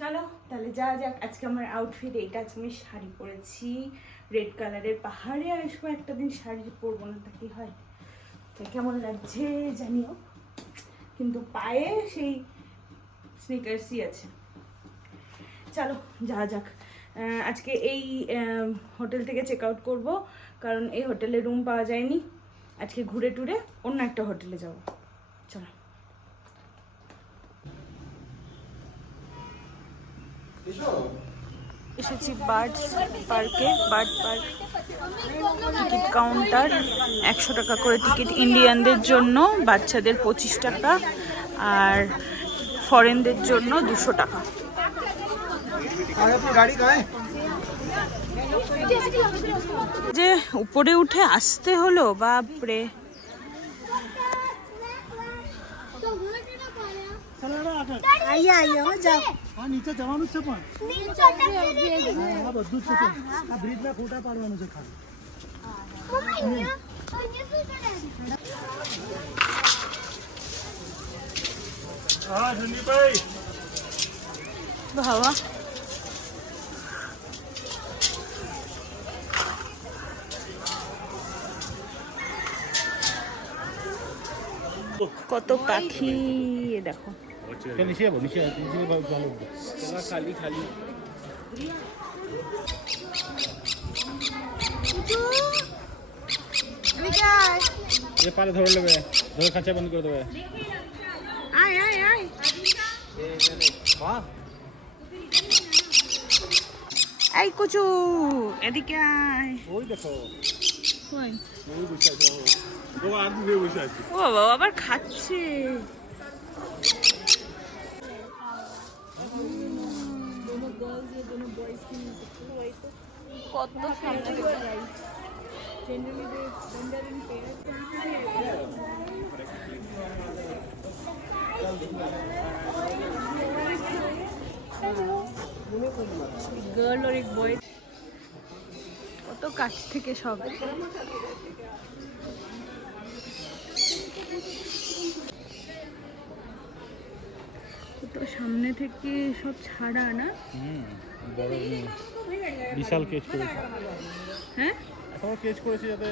চলো তাহলে যা যাক। আজকে আমার আউটফিট এইটা, আজকে আমি শাড়ি পরেছি রেড কালারের। পাহাড়ে আসবো একটা দিন, শাড়ি পরবো না তা কি হয়? তো কেমন লাগছে জানিও, কিন্তু পায়ে সেই স্নিকার্সই আছে। চলো যা যাক। আজকে এই হোটেল থেকে চেক আউট করবো, কারণ এই হোটেলে রুম পাওয়া যায়নি। আজকে ঘুরে টুরে অন্য একটা হোটেলে যাবো। চলো। এসেছি বার্ডস পার্কে। বার্ড পার্ক টিকিট কাউন্টার 100 টাকা করে টিকিট ইন্ডিয়ানদের জন্য, বাচ্চাদের 25 টাকা, আর ফরেনদের জন্য 200 টাকা। যে উপরে উঠে আসতে হলো, বাপরে। નીચે જવાનું છે પણ બધું જ છે આ બ્રિજના ફોટા પાડવાનું છે ખાલી હા સંદીપભાઈ বাবা কত পাখি দেখো। নিচে যাবো, নিচে খালি খালি ये पाले धर लेबे, धर खांचा बंद कर देबे। আয় আয় আয়। हां এই কুচু এদিকে আয়। ওই দেখো কই? ওই বসে আছে, ও আদমি বসে আছে। ও বাবা আবার খাচ্ছে। কত সামনে গার্ল और एक বয়। কত কাছ থেকে সব। তো সামনে থেকে সব ছাড়া না। বড় বিশাল কেজ করেছে। হ্যাঁ এখন কেজ করেছে যাতে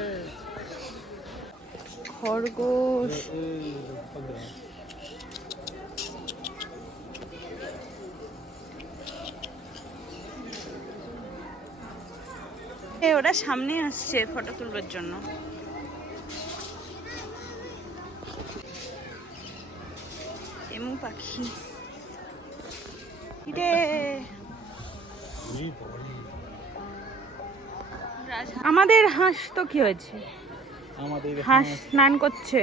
খরগোশ। ওরা সামনে আসছে ফটো তুলবার জন্য। এমু পাখি রে। আমাদের হাঁস তো কি হয়েছে? আমাদের হাঁস স্নান করছে।